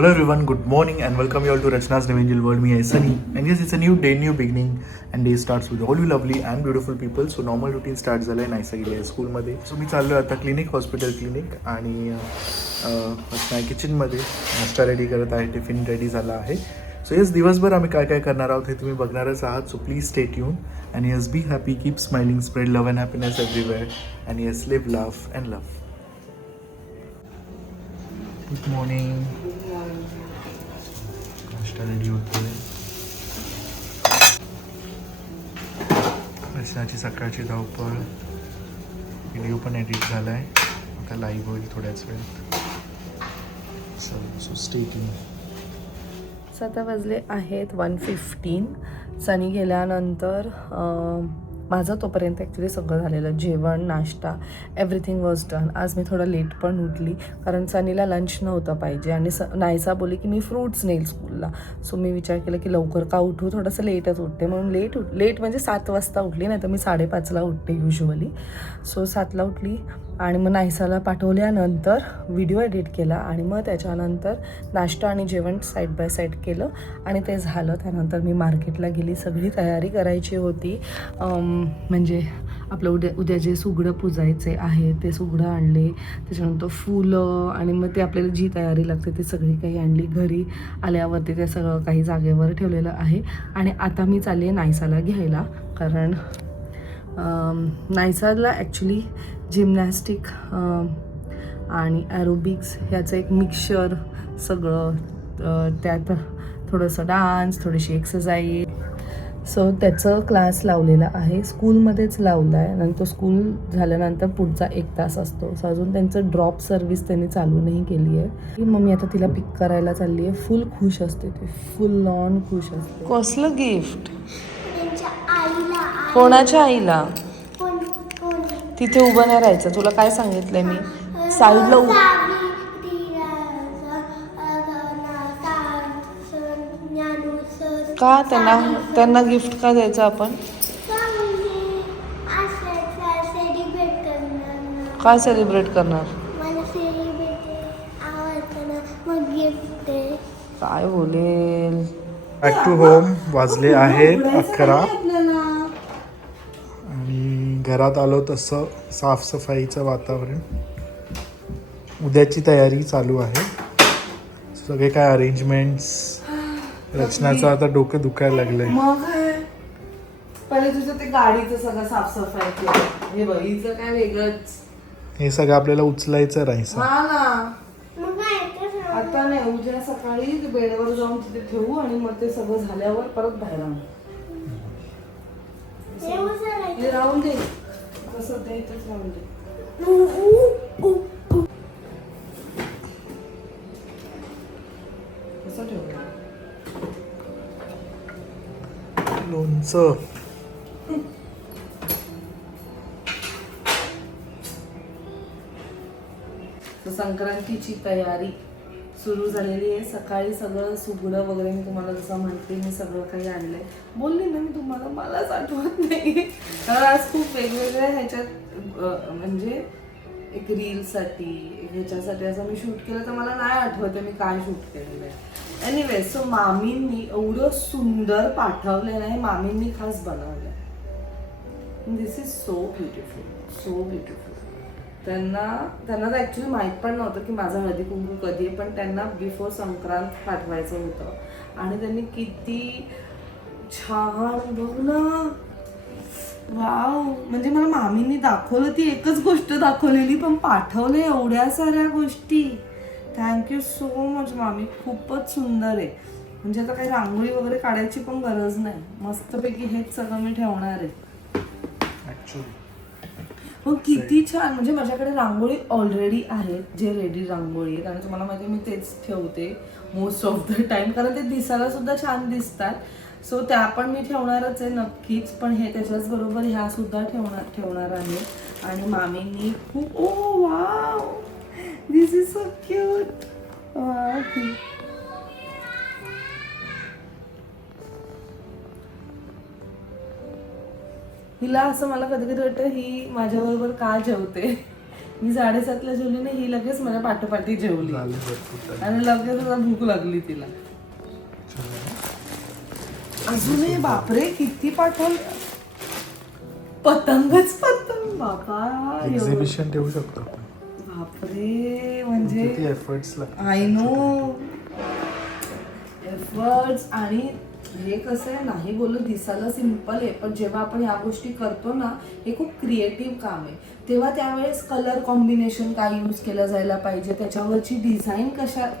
Hello everyone, good morning and welcome you all to Rachna's New Angel World. Me, I Sunny. And yes, it's a new day, new beginning. And day starts with all you lovely and beautiful people. So normal routine starts झालं आहे नाईसा गेली आहे स्कूलमध्ये. So मी चाललो आहे आता clinic, hospital clinic. आणि रचना किचनमध्ये नाश्ता रेडी करत आहे, टिफिन रेडी झाला आहे. सो येस, दिवसभर आम्ही काय काय करणार आहोत हे तुम्ही बघणारच आहात. So please stay tune. And yes, be happy, keep smiling, spread love and happiness everywhere. And yes, live love and love. Good morning. नाश्ता रेडी होतोय. रचनाची सकाळची धावपळ. व्हिडिओ पण एडिट झाला आहे, आता लाईव्ह होईल थोड्याच वेळात. So stay tune. आता वाजले आहेत 1:15. सनी गेल्यानंतर माझं तोपर्यंत ॲक्च्युली सगळं झालेलं, जेवण, नाश्ता, एव्हरीथिंग वॉज डन. आज मी थोडं लेट पण उठली कारण सनीला लंच नव्हतं पाहिजे आणि नायसा बोलली की मी फ्रूट्स नेईल स्कूलला. सो मी विचार केला की लवकर का उठू, थोडंसं लेटच उठते म्हणून लेट म्हणजे 7 वाजता उठली, नाही तर मी 5:30ला उठते युजली. सो 7ला उठली आणि मग नायसाला पाठवल्यानंतर व्हिडिओ एडिट केला आणि मग त्याच्यानंतर नाश्ता आणि जेवण साईड बाय साईड केलं आणि ते झालं. त्यानंतर मी मार्केटला गेली, सगळी तयारी करायची होती. म्हणजे आपलं उद्या जे सुगडं पुजायचे आहे ते सुगडं आणले, त्याच्यानंतर फुलं आणि मग ते आपल्याला जी तयारी लागते ती सगळी काही आणली. घरी आल्यावरती ते सगळं काही जागेवर ठेवलेलं आहे आणि आता मी चालली आहे नायसाला घ्यायला. कारण नायसाला ॲक्च्युली जिमनॅस्टिक आणि ॲरोबिक्स ह्याचं एक मिक्सचर सगळं, त्यात थोडंसं डान्स, थोडीशी एक्सरसाइज. सो त्याचं क्लास लावलेला आहे, स्कूलमध्येच लावला आहे. नंतर स्कूल झाल्यानंतर पुढचा 1 तास असतो. सो अजून त्यांचं ड्रॉप सर्विस त्यांनी चालू नाही केली आहे. मग मी आता तिला पिक करायला चालली आहे. फुल खुश असते ती, फुल ऑन खुश असते. कसलं गिफ्ट? कोणाच्या आईला? तिथे उभं नाही राहायचं, तुला काय सांगितलंय मी? साईडला का त्यांना गिफ्ट का द्यायचं आपण? काय सेलिब्रेट करणार? काय बोलेल? Back to home. वाजले आहेत 11 आणि घरात आलो तसं साफसफाईचं वातावरण. उद्याची तयारी चालू आहे, सगळे काय अरेंजमेंट्स. रचनाचं आता डोकं दुखायला लागलंय. मग पहिले तुझं ते गाडीचं सगळं साफसफाई केलं, हे बघीचं काय वेगळंच. हे सगळं आपल्याला उचलायचं राहायचं. हा ना, आता नाही, उद्या सकाळी बेडवर जाऊन तिथे ठेवू आणि मग ते सगळं झाल्यावर परत बाहेर आणू. राहून दे कसं ते इथेच राहून दे. कसं ठेवलं लोणचं. संक्रांतीची तयारी सुरू झालेली आहे. सकाळी सगळं सुगडं वगैरे मी तुम्हाला जसं म्हणते, मी सगळं काही आणलंय. बोलली ना मी तुम्हाला, मलाच आठवत नाही कारण आज खूप वेगवेगळ्या ह्याच्यात, म्हणजे एक रीलसाठी, ह्याच्यासाठी असं मी शूट केलं तर मला नाही आठवत मी काय शूट केलेलं आहे. एनिवे, सो मामींनी एवढं सुंदर पाठवलं नाही, मामींनी खास बनवलं. This is so beautiful, so beautiful. त्यांना तर ॲक्च्युली माहीत पण नव्हतं की माझा हळदी कुंकू कधी आहे, पण त्यांना बिफोर संक्रांत पाठवायचं होतं आणि त्यांनी किती छान, बघ ना, वाव. म्हणजे मला मामींनी दाखवलं, ती एकच गोष्ट दाखवलेली पण पाठवले एवढ्या साऱ्या गोष्टी. थँक्यू सो मच मामी, खूपच सुंदर आहे. म्हणजे आता काही रांगोळी वगैरे काढायची पण गरज नाही, मस्तपैकी हेच सगळं मी ठेवणार आहे. हो, किती छान. म्हणजे माझ्याकडे रांगोळी ऑलरेडी आहेत, जे रेडी रांगोळी आहेत आणि तुम्हाला माहिती मी तेच ठेवते मोस्ट ऑफ द टाइम, कारण ते दिसायला सुद्धा छान दिसतात. सो त्या पण मी ठेवणारच आहे नक्कीच, पण हे त्याच्याच बरोबर ह्या सुद्धा ठेवणार आहे. आणि मामींनी खूप, oh wow, this is so cute. हिला असं मला कधी कधी वाटतं ही माझ्याबरोबर का जेवते, मी 7:30ला जेवली ना, ही लगेच माझ्या पाठोपाठी जेवली झाले भरपूर time. आणि लगेच आता भूक लागली तिला. अजूनही बापरे किती पाठवलं. पतंगच पतंग बाबा एवढं. एक्झिबिशन ठेवू शकतो आपण. बापरे म्हणजे किती एफर्ट्स लागतात. I know efforts. आणि हे कसं आहे, नाही बोलत दिसायला सिम्पल आहे, पण जेव्हा आपण या गोष्टी करतो ना, हे खूप क्रिएटिव्ह काम आहे. तेव्हा त्यावेळेस कलर कॉम्बिनेशन काय यूज केलं जायला पाहिजे, त्याच्यावरची डिझाईन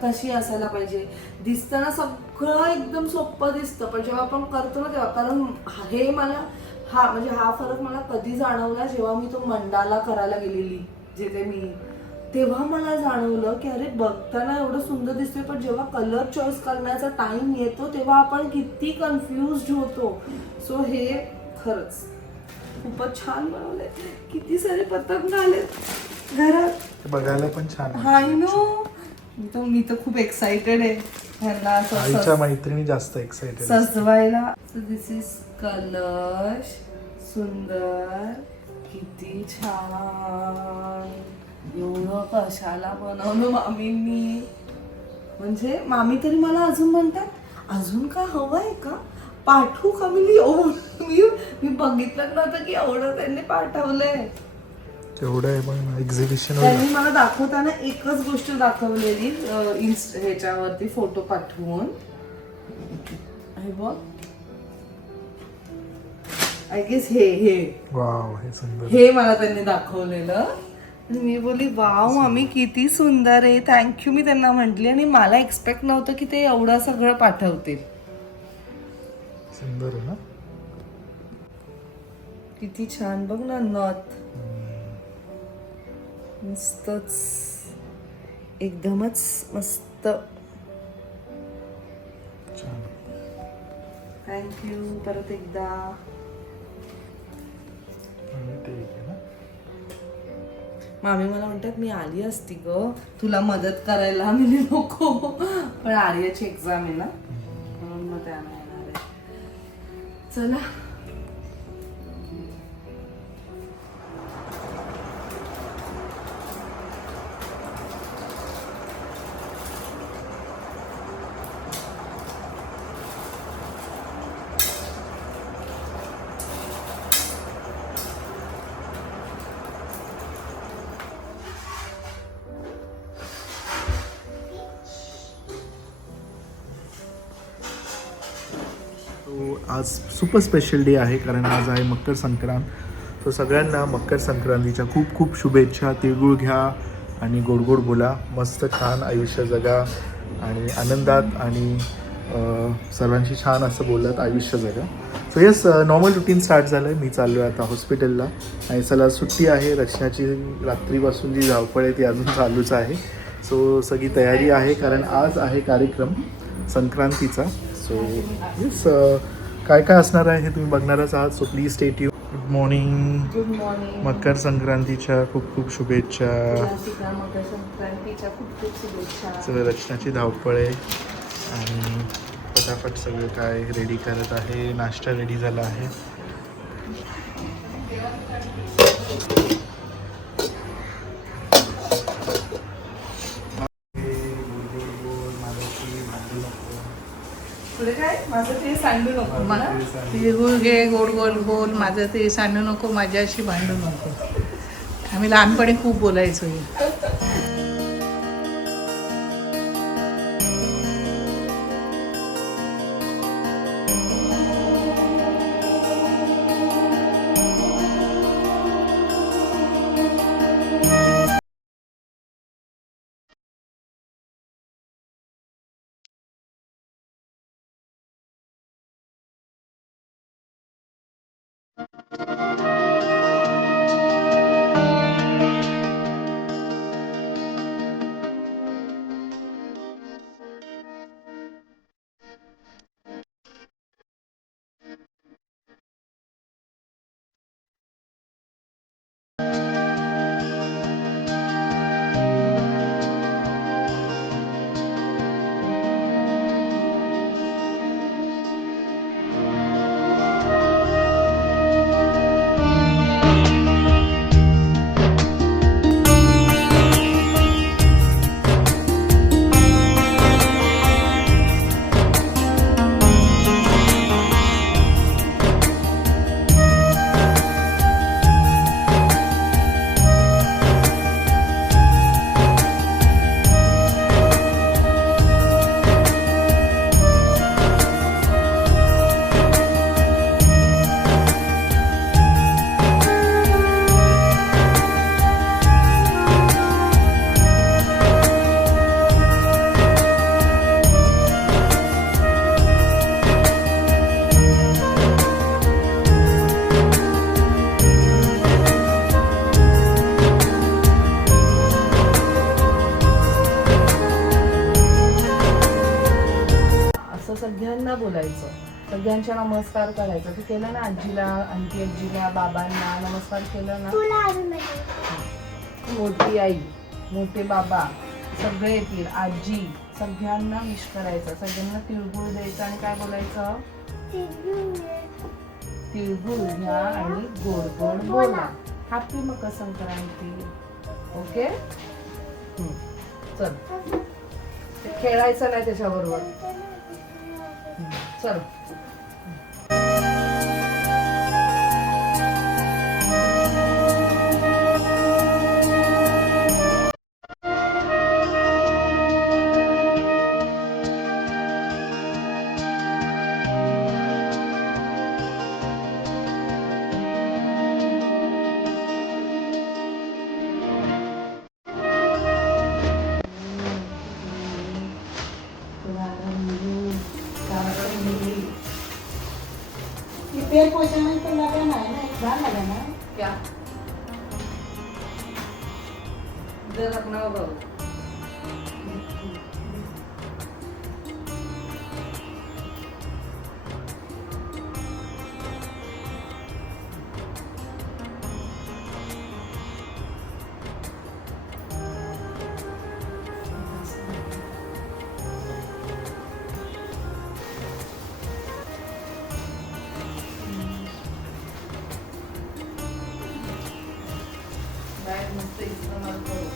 कशी असायला पाहिजे, दिसताना सगळं एकदम सोपं दिसतं, पण जेव्हा आपण करतो ना तेव्हा, कारण हे मला हा फरक मला कधी जाणवला जेव्हा मी तो मंडाला करायला गेलेली जिथे मी, तेव्हा मला जाणवलं की अरे बघताना एवढं सुंदर दिसतोय, पण जेव्हा कलर चॉईस करण्याचा टाइम येतो तेव्हा आपण किती कन्फ्युज्ड होतो. सो हे खरंच खूपच छान बनवलंय. किती सारे पतंग आले घरात, ते बघायला पण छान वाटतं. Hi no. मी तर खूप एक्साइटेड आहे ह्यांना आईच्या मैत्रिणी जास्त एक्साइटेड. सजवायला. दिस इज कलश. सुंदर, किती छान. एवढं कशाला बनवलं मामींनी, म्हणजे मामी तरी मला अजून म्हणतात अजून काय हवंय का, पाठवू का. मी बघितलं नव्हतं की एवढं त्यांनी पाठवलंय. तेवढं आहे पण एक्झिबिशन. त्यांनी मला दाखवताना एकच गोष्ट दाखवलेली ह्याच्यावरती फोटो पाठवून. हे बघ, आय गेस हे वाव, हे सुंदर. हे मला त्यांनी दाखवलेलं आणि मी बोलली वाव मामी किती सुंदर आहे, थँक्यू मी त्यांना म्हटली. आणि मला एक्सपेक्ट नव्हतं की ते एवढं सगळं पाठवतील. सुंदर आहे ना. किती छान बघ ना, नथ मस्तच, एकदमच मस्त. छान. थँक्यू परत एकदा. आणि ते एक आहे ना. मामी मला म्हणतात मी आली असती ग तुला मदत करायला, मी नको, पण आर्याची एक्झाम आहे ना म्हणून मग त्याला येणार आहे. चला तो आज सुपर स्पेशल डे आहे, कारण आज आहे मकर संक्रांत. तो सगळ्यांना मकर संक्रांतीच्या खूप खूप शुभेच्छा. तिळगुळ घ्या आणि गोड गोड बोला, मस्त छान आयुष्य जगा आणि आनंदात आणि सर्वांशी छान असं बोलत आयुष्य जगा. So yes, normal routine start झालं आहे. मी चाललो आहे आता हॉस्पिटलला आणि चला सुट्टी आहे. रचनाची रात्रीपासून जी धावपळ आहे ती अजून चालूच आहे. सो सगळी तयारी आहे, कारण आज आहे कार्यक्रम संक्रांतीचा. सो येस, काय काय असणार आहे हे तुम्ही बघणारच आहात. So please stay tune. Good morning. Good morning. मकर संक्रांतीच्या खूप खूप शुभेच्छा. मकर संक्रांतीच्या खूप खूप शुभेच्छा. सगळं रचनाची धावपळ आहे आणि फटाफट सगळं काय रेडी करत आहे. नाश्ता रेडी झाला आहे. पुढे काय माझं ते सांगू नको मला. तिळगुळ घे, गोड गोड बोल, माझं ते सांडू नको, माझ्याशी भांडू नको. आम्ही लहानपणी खूप बोलायचो हे. सगळ्यांच्या नमस्कार करायचा. तू केलं ना आजीला, आंटी आजीला, बाबांना नमस्कार केलं ना. मोठी आई, मोठे बाबा सगळे येतील, आजी सगळ्यांना विश करायचं, सगळ्यांना तिळगुळ द्यायचं आणि काय बोलायचं, तिळगुळ घ्या आणि गोड गोड बोला. हॅपी मकर संक्रांती. ओके चल, ते खेळायचं नाही त्याच्याबरोबर. चल पेड़ पौधे में तो लगाना है ना, एक बार लगाना है. क्या इधर रखना होगा वो. बॅग मस्त इस्तेमाल करू.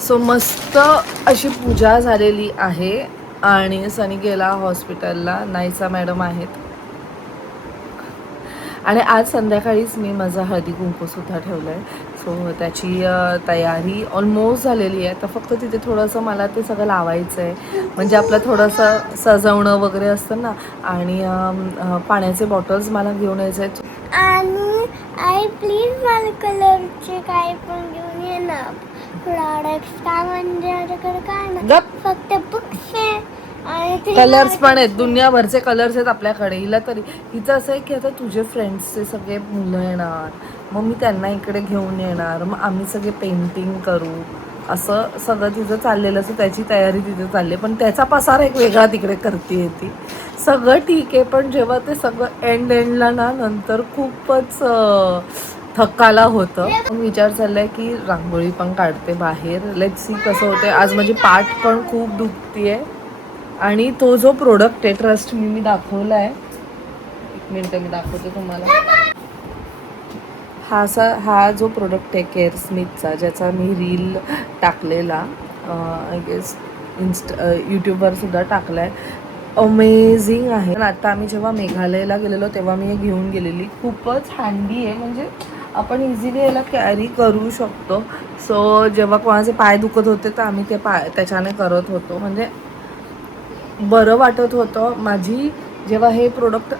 सो मस्त अशी पूजा झालेली आहे आणि सनी गेला हॉस्पिटलला. नाईसा मॅडम आहेत आणि आज संध्याकाळीच मी माझा हळदी कुंकू सुद्धा ठेवलं आहे. सो त्याची तयारी ऑलमोस्ट झालेली आहे. तर फक्त तिथे थोडंसं मला ते सगळं लावायचं आहे, म्हणजे आपलं थोडंसं सजवणं वगैरे असतं ना. आणि पाण्याचे बॉटल्स मला घेऊन यायचे आहेत. आणि आई प्लीज मला कलरचे काय पण घेऊन ये ना. प्रोडक्ट्स काय म्हणजे माझ्याकडे काय ना, गप. फक्त बुक्स आहे आणि ते कलर्स पण आहेत, दुनियाभरचे कलर्स आहेत आपल्याकडे. हिला तरी हिचं असं आहे की आता तुझे फ्रेंड्सचे सगळे मुलं येणार, मग मी त्यांना इकडे घेऊन येणार, मग आम्ही सगळे पेंटिंग करू, असं सगळं तिचं चाललेलं असं. त्याची तयारी तिथे चालली, पण त्याचा पसारा एक वेगळा तिकडे करते ती. सगळं ठीक आहे, पण जेव्हा ते सगळं एंडला ना नंतर खूपच थकाला होतं. मग विचार चाललाय की रांगोळी पण काढते बाहेर. लेट्स सी कसं होते. आज माझी पाठ पण खूप दुखतीये. आणि तो जो प्रोडक्ट आहे ट्रस्ट मी दाखवला आहे, एक मिनटं मी दाखवते तुम्हाला. हा जो प्रोडक्ट आहे केअर स्मिथचा, ज्याचा मी रील टाकलेला, आय गेस यूट्यूबवर सुद्धा टाकला आहे. अमेझिंग आहे. पण आता आम्ही जेव्हा मेघालयला गेलेलो तेव्हा मी हे घेऊन गेलेली. खूपच हँडी आहे, म्हणजे आपण इझिली याला कॅरी करू शकतो. सो जेव्हा कोणाचे पाय दुखत होते तर आम्ही ते त्याच्याने करत होतो, म्हणजे बरं वाटत होतं. माझी जेव्हा हे प्रोडक्ट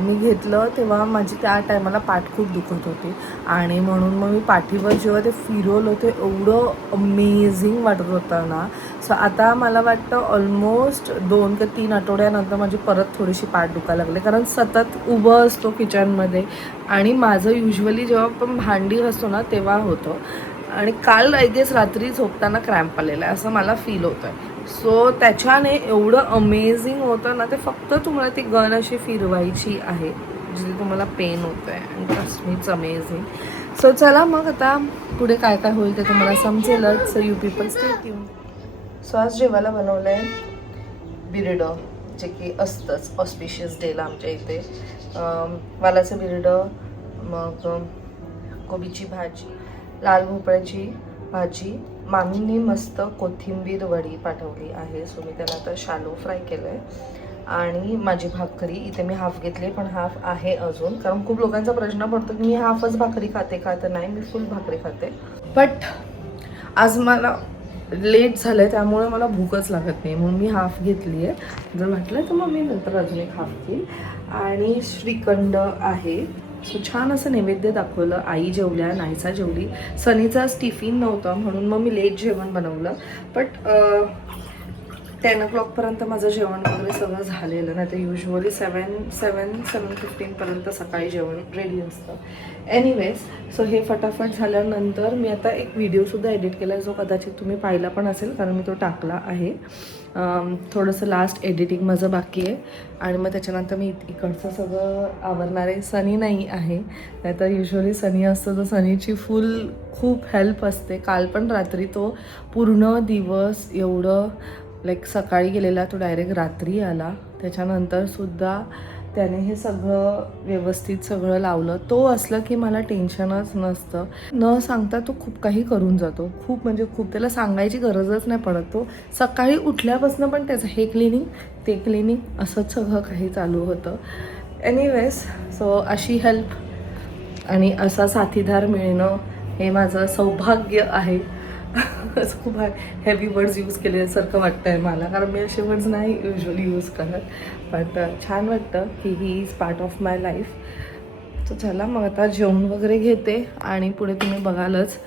मी घेतलं तेव्हा माझी त्या टायमाला पाठ खूप दुखत होती आणि म्हणून मग मी पाठीवर जेव्हा ते फिरवलं ते एवढं अमेझिंग वाटत होतं ना. सो आता मला वाटतं ऑलमोस्ट 2 ते 3 आठवड्यानंतर माझी परत थोडीशी पाठ दुखायला लागली, कारण सतत उभं असतो किचनमध्ये. आणि माझं युजली जेव्हा पण भांडी घासतो ना तेव्हा होतं. आणि काल आय गेस रात्री झोपताना क्रॅम्प आलेला आहे असं मला फील होतं आहे. सो त्याच्याने एवढं अमेझिंग होतं ना. ते फक्त तुम्हाला ती गन अशी फिरवायची आहे जिथे तुम्हाला पेन होतं आहे, आणि trust me it's amazing. So चला मग आता पुढे काय काय होईल ते तुम्हाला समजेलच. So you people stay tune. So आज जेवायला बनवलं आहे बिरडं, जे की असतंच ऑस्पिशियस डेला आमच्या इथे. वालाचं बिरडं, मग कोबीची भाजी, लाल भोपळ्याची भाजी. मामींनी मस्त कोथिंबीर वडी पाठवली आहे, सो मी त्याला आता शॅलो फ्राय केलं आहे. आणि माझी भाकरी इथे मी हाफ घेतली, पण हाफ आहे अजून, कारण खूप लोकांचा प्रश्न पडतो की मी हाफच भाकरी खाते का, तर नाही, मी फुल भाकरी खाते. बट आज मला लेट झालं आहे त्यामुळे मला भूकच लागत नाही, म्हणून मी हाफ घेतली आहे. जर म्हटलं तर मग मी नंतर अजून एक हाफ घेईल. आणि श्रीखंड आहे. सो छान असं नैवेद्य दाखवलं. आई जेवल्या, नाहीसा जेवली. सनीचा टिफिन नव्हता म्हणून मग मी लेट जेवण बनवलं. बट 10 o'clockपर्यंत माझं जेवण वगैरे सगळं झालेलं नाही तर युजली 7:15पर्यंत सकाळी जेवण रेडी असतं. एनिवेज, सो हे फटाफट झाल्यानंतर मी आता एक व्हिडिओसुद्धा एडिट केला आहे जो कदाचित तुम्ही पाहिला पण असेल कारण मी तो टाकला आहे. थोडंसं लास्ट एडिटिंग माझं बाकी आहे आणि मग त्याच्यानंतर मी इकडचं सगळं आवरणार आहे. सनी नाही आहे, नाहीतर युजली सनी असतं तर सनीची खूप हेल्प असते. काल पण रात्री तो पूर्ण दिवस एवढं लाईक सकाळी गेलेला तो डायरेक्ट रात्री आला. त्याच्यानंतरसुद्धा त्याने हे सगळं व्यवस्थित सगळं लावलं. तो असलं की मला टेन्शनच नसतं. न सांगता तो खूप काही करून जातो. खूप म्हणजे खूप, त्याला सांगायची गरजच नाही पडत. तो सकाळी उठल्यापासून पण त्याचं हे क्लिनिंग ते क्लिनिंग असंच सगळं काही चालू होतं. एनिवेज, सो अशी हेल्प आणि असा साथीदार मिळणं हे माझं सौभाग्य आहे. असं खूप हेवी वर्ड्स यूज केल्यासारखं वाटतं आहे मला कारण मी असे वर्ड्स नाही युजली यूज करत. बट छान वाटतं की he is part of my life. तर चला मग आता जेवण वगैरे घेते आणि पुढे तुम्ही बघालच